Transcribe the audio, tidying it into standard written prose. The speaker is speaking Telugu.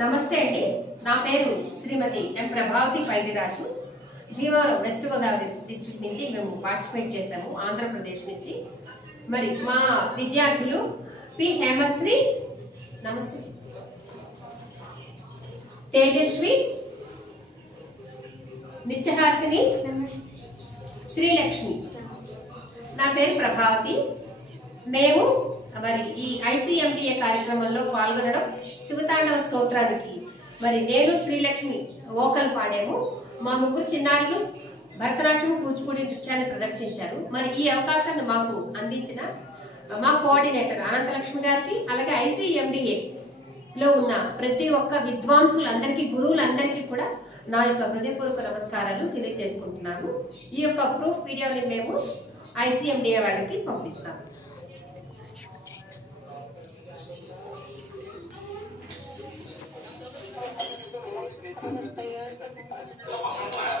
నమస్తే అండి. నా పేరు శ్రీమతి ఎం ప్రభావతి పైడిరాజు. భీమవరం వెస్ట్ గోదావరి డిస్ట్రిక్ట్ నుంచి మేము పార్టిసిపేట్ చేశాము, ఆంధ్రప్రదేశ్ నుంచి. మరి మా విద్యార్థులు పి హేమశ్రీ, నమస్తే, తేజస్వి, నిత్యహాసిని, శ్రీలక్ష్మి. నా పేరు ప్రభావతి. మేము మరి ఈ ICMDA కార్యక్రమంలో పాల్గొనడం, శివతాండవ స్తోత్రానికి మరి నేను శ్రీలక్ష్మి వోకల్ పాడాము. మా ముగ్గురు చిన్నారులు భరతనాట్యం, కూచిపూడి నృత్యాన్ని ప్రదర్శించారు. మరి ఈ అవకాశాన్ని మాకు అందించిన మా కోఆర్డినేటర్ అనంతలక్ష్మి గారికి, అలాగే ICMDA లో ఉన్న ప్రతి ఒక్క విద్వాంసులందరికీ, గురువులందరికీ కూడా నా యొక్క హృదయపూర్వక నమస్కారాలు తెలియజేసుకుంటున్నాను. ఈ యొక్క ప్రూఫ్ వీడియోని మేము ICMDA వాళ్ళకి పంపిస్తాము. Thank you.